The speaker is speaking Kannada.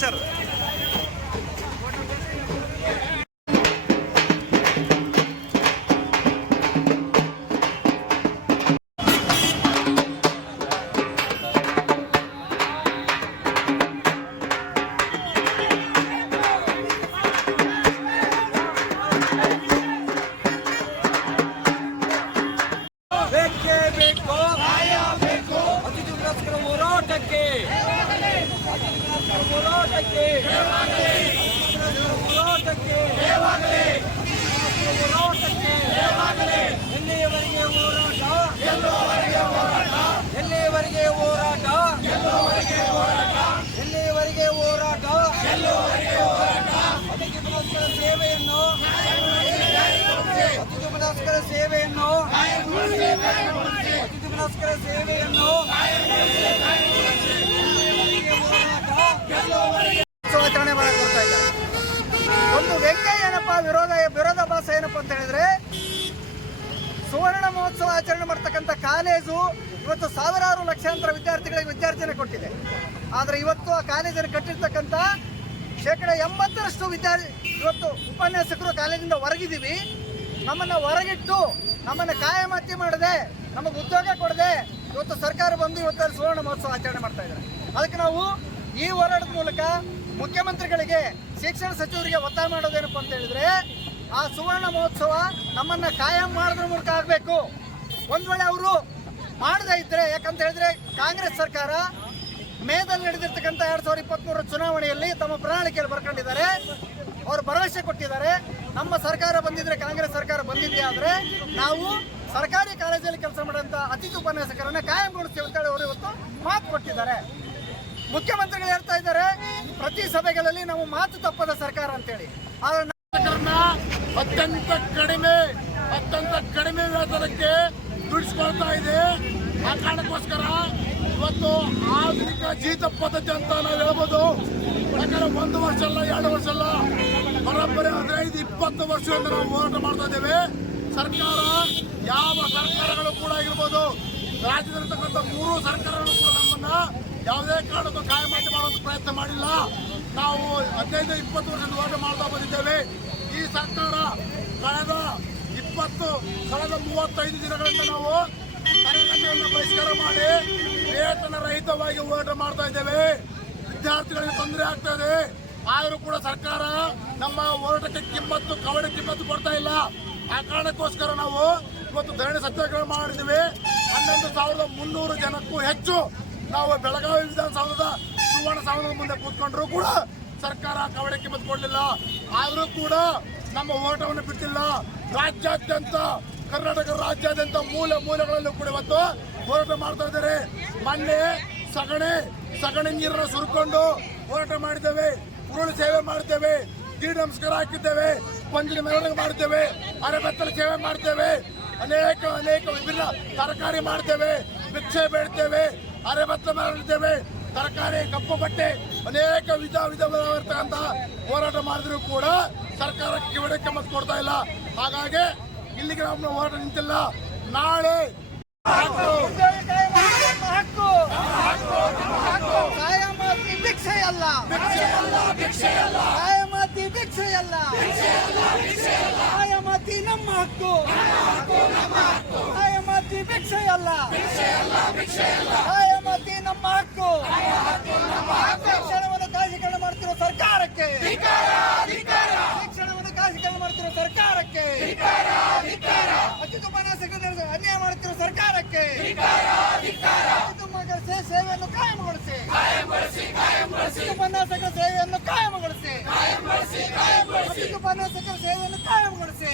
Richard. ಹೋರಾಟಕ್ಕೆ ಹೋರಾಟ? ಎಲ್ಲಿಯವರೆಗೆ ಹೋರಾಟ? ಎಲ್ಲಿಯವರೆಗೆ ಹೋರಾಟ? ಸೇವೆಯನ್ನು ವಿನಾಶಕರ ಸೇವೆಯನ್ನು ಸೇವೆಯನ್ನು ಆಚರಣೆ ಮಾಡಕ್ ಬರ್ತಾ ಇದ್ದಾರೆ. ಒಂದು ವ್ಯಂಗ್ಯ ಏನಪ್ಪ ವಿರೋಧ ಭಾಸ ಏನಪ್ಪ ಅಂತ ಹೇಳಿದ್ರೆ, ಸುವರ್ಣ ಮಹೋತ್ಸವ ಆಚರಣೆ ಮಾಡ್ತಕ್ಕಂಥ ಕಾಲೇಜು ಇವತ್ತು ಸಾವಿರಾರು ಲಕ್ಷಾಂತರ ವಿದ್ಯಾರ್ಥಿಗಳಿಗೆ ವಿದ್ಯಾರ್ಥಿನ ಕೊಟ್ಟಿದೆ. ಆದರೆ ಇವತ್ತು ಆ ಕಾಲೇಜನ್ನು ಕಟ್ಟಿರ್ತಕ್ಕಂಥ ಶೇಕಡ ಎಂಬತ್ತರಷ್ಟು ವಿದ್ಯಾರ್ಥಿ ಇವತ್ತು ಉಪನ್ಯಾಸಕರು ಕಾಲೇಜಿಂದ ಹೊರಗಿದ್ದೀವಿ. ನಮ್ಮನ್ನು ಹೊರಗಿಟ್ಟು ನಮ್ಮನ್ನು ಕಾಯಮತ್ತಿ ಮಾಡದೆ, ನಮಗೆ ಉದ್ಯೋಗ ಕೊಡದೆ ಇವತ್ತು ಸರ್ಕಾರ ಬಂದು ಇವತ್ತು ಸುವರ್ಣ ಮಹೋತ್ಸವ ಆಚರಣೆ ಮಾಡ್ತಾ ಇದ್ದಾರೆ. ಅದಕ್ಕೆ ನಾವು ಈ ಹೋರಾಟದ ಮೂಲಕ ಮುಖ್ಯಮಂತ್ರಿಗಳಿಗೆ ಶಿಕ್ಷಣ ಸಚಿವರಿಗೆ ಒತ್ತಾಯ ಮಾಡೋದೇನಪ್ಪ ಅಂತ ಹೇಳಿದ್ರೆ, ಆ ಸುವರ್ಣ ಮಹೋತ್ಸವ ನಮ್ಮನ್ನ ಕಾಯಂ ಮಾಡೋದ್ರ ಮೂಲಕ ಆಗಬೇಕು. ಒಂದ್ ವೇಳೆ ಅವರು ಮಾಡದೇ ಇದ್ರೆ, ಯಾಕಂತ ಹೇಳಿದ್ರೆ ಕಾಂಗ್ರೆಸ್ ಸರ್ಕಾರ ಮೇದಲ್ಲಿ ನಡೆದಿರ್ತಕ್ಕಂಥ ಎರಡ್ ಸಾವಿರದ ಇಪ್ಪತ್ಮೂರರ ಚುನಾವಣೆಯಲ್ಲಿ ತಮ್ಮ ಪ್ರಣಾಳಿಕೆಯಲ್ಲಿ ಬರ್ಕೊಂಡಿದ್ದಾರೆ. ಅವರು ಭರವಸೆ ಕೊಟ್ಟಿದ್ದಾರೆ. ನಮ್ಮ ಸರ್ಕಾರ ಬಂದಿದ್ರೆ ಕಾಂಗ್ರೆಸ್ ಸರ್ಕಾರ ಬಂದಿದ್ದೆ ಆದ್ರೆ ನಾವು ಸರ್ಕಾರಿ ಕಾಲೇಜಲ್ಲಿ ಕೆಲಸ ಮಾಡುವಂತ ಅತಿಥಿ ಉಪನ್ಯಾಸಕರನ್ನ ಕಾಯಂಗೊಳಿಸ್ತೇವೆ ಅಂತ ಹೇಳಿ ಅವರು ಇವತ್ತು ಮಾತು ಕೊಟ್ಟಿದ್ದಾರೆ. ಮುಖ್ಯಮಂತ್ರಿಗಳು ಹೇಳ್ತಾ ಇದ್ದಾರೆ, ಪ್ರತಿ ಸಭೆಗಳಲ್ಲಿ ನಾವು ಮಾತು ತಪ್ಪದ ಸರ್ಕಾರ ಅಂತೇಳಿ. ಆದ್ರೆ ಅತ್ಯಂತ ಕಡಿಮೆ ಅತ್ಯಂತ ಕಡಿಮೆ ವೇತನಕ್ಕೆ ದುಡಿಸ್ಕೊಳ್ತಾ ಇದೆ. ಆ ಕಾರಣಕ್ಕೋಸ್ಕರ ಇವತ್ತು ಆಧುನಿಕ ಜೀತ ಪದ್ಧತಿ ಅಂತ ನಾವು ಹೇಳ್ಬೋದು. ಯಾಕಂದ್ರೆ ಒಂದು ವರ್ಷ ಅಲ್ಲ, ಎರಡು ವರ್ಷ ಅಲ್ಲ, ಬರೋಬ್ಬರಿ ಹದಿನೈದು, ಇಪ್ಪತ್ತು ವರ್ಷದಿಂದ ನಾವು ಹೋರಾಟ ಮಾಡ್ತಾ ಇದ್ದೇವೆ. ಸರ್ಕಾರ ಯಾವ ಸರ್ಕಾರಗಳು ಕೂಡ ಆಗಿರ್ಬೋದು, ರಾಜ್ಯದಲ್ಲಿರ್ತಕ್ಕಂಥ ಮೂರು ಸರ್ಕಾರಗಳು ಕೂಡ ನಮ್ಮನ್ನ ಯಾವುದೇ ಕಾರಣಕ್ಕೂ ಮಾಡುವಂತ ಪ್ರಯತ್ನ ಮಾಡಿಲ್ಲ. ನಾವು ಹದಿನೈದು ಇಪ್ಪತ್ತು ವರ್ಷದ ಹೋರಾಟ ಮಾಡ್ತಾ ಬಂದಿದ್ದೇವೆ. ಈ ಸರ್ಕಾರ ಕಳೆದ ಇಪ್ಪತ್ತು, ಕಳೆದ ಮೂವತ್ತೈದು ದಿನಗಳಿಂದ ನಾವು ತರಗತಿಯನ್ನು ಬಹಿಷ್ಕಾರ ಮಾಡಿ ವೇತನ ರಹಿತವಾಗಿ ಹೋರಾಟ ಮಾಡ್ತಾ ಇದ್ದೇವೆ. ವಿದ್ಯಾರ್ಥಿಗಳಿಗೆ ತೊಂದರೆ ಆಗ್ತಾ ಇದೆ. ಆದರೂ ಕೂಡ ಸರ್ಕಾರ ನಮ್ಮ ಹೋರಾಟಕ್ಕೆ ಕಿಮ್ಮತ್ತು, ಕವಡೆ ಕಿಮ್ಮತ್ತು ಕೊಡ್ತಾ ಇಲ್ಲ. ಆ ಕಾರಣಕ್ಕೋಸ್ಕರ ನಾವು ಇವತ್ತು ಧರಣಿ ಸತ್ಯಾಗ್ರಹ ಮಾಡಿದ್ದೀವಿ. ಹನ್ನೊಂದು ಸಾವಿರದ ಮುನ್ನೂರು ಜನಕ್ಕೂ ಹೆಚ್ಚು ನಾವು ಬೆಳಗಾವಿ ವಿಧಾನಸೌಧದ ಸುವರ್ಣ ಸೌಧದ ಮುಂದೆ ಕೂತ್ಕೊಂಡ್ರು ಕೂಡ ಸರ್ಕಾರ ಕವಡಕ್ಕೆ ಕೊಡಲಿಲ್ಲ ಆದರೂ ಕೂಡ ನಮ್ಮ ಹೋರಾಟವನ್ನು ಬಿಟ್ಟಿಲ್ಲ. ರಾಜ್ಯಾದ್ಯಂತ, ಕರ್ನಾಟಕ ರಾಜ್ಯಾದ್ಯಂತ ಮೂಲ ಮೂಲೆಗಳಲ್ಲೂ ಕೂಡ ಇವತ್ತು ಹೋರಾಟ ಮಾಡ್ತಾ ಇದ್ದಾರೆ. ಮೊನ್ನೆ ಸಗಣಿ ಸಗಣಿ ನೀರನ್ನು ಸುರ್ಕೊಂಡು ಹೋರಾಟ ಮಾಡಿದ್ದೇವೆ. ಉರುಳು ಸೇವೆ ಮಾಡ್ತೇವೆ ದೀಡ್ ನಮಸ್ಕಾರ ಹಾಕಿದ್ದೇವೆ. ಪಂಜಿನ ಮೆರವಣಿಗೆ ಮಾಡ್ತೇವೆ ಅರೆಬೆತ್ತಲ ಸೇವೆ ಮಾಡ್ತೇವೆ ಅನೇಕ ಅನೇಕ ವಿಭಿನ್ನ ತರಕಾರಿ ಮಾಡ್ತೇವೆ ಭಿಕ್ಷೆ ಬೇಡ್ತೇವೆ ಅರೆಬೆತ್ತಲ ಮಾಡಿದ್ದೇವೆ. ತರಕಾರಿ, ಕಪ್ಪು ಬಟ್ಟೆ, ಅನೇಕ ವಿಧ ವಿಧವಾಗಿರ್ತಕ್ಕಂತಹ ಹೋರಾಟ ಮಾಡಿದ್ರು ಕೂಡ ಸರ್ಕಾರ ಕಿವಡೆ ಕಿಮ್ಮತ್ತು ಕೊಡ್ತಾ ಇಲ್ಲ. ಹಾಗಾಗಿ ಇಲ್ಲಿಗೆ ನಮ್ಮ ಹೋರಾಟ ನಿಂತಿಲ್ಲ. ನಾಳೆ ಉದ್ಯೋಗ ಕಾಯಂ ಮಾಡೋದು ನಮ್ಮ ಹಕ್ಕು. ಕಾಯಮಾತಿ ಭಿಕ್ಷೆಯಲ್ಲ. ಕಾಯಮಾತಿ ನಮ್ಮ ಹಕ್ಕು. ಶಿಕ್ಷಣವನ್ನು ಖಾಸಗೀಕರಣ ಮಾಡ್ತಿರೋ ಸರ್ಕಾರಕ್ಕೆ. ಶಿಕ್ಷಣವನ್ನು ಖಾಸಗೀಕರಣ ಮಾಡ್ತಿರೋ ಸರ್ಕಾರಕ್ಕೆ. ಅತ್ಯುತ್ತಮ ಉಪನ್ಯಾಸಕರು ಅನ್ಯಾಯ ಮಾಡ್ತಿರೋ ಸರ್ಕಾರಕ್ಕೆ. ಸೇವೆಯನ್ನು ಕಾಯಮಗೊಳಿಸಿ ಉಪನ್ಯಾಸಕರ ಸೇವೆಯನ್ನು ಕಾಯಮಗೊಳಿಸಿ ಉಪನ್ಯಾಸಕರ ಸೇವೆಯನ್ನು ಕಾಯಮಗೊಳಿಸಿ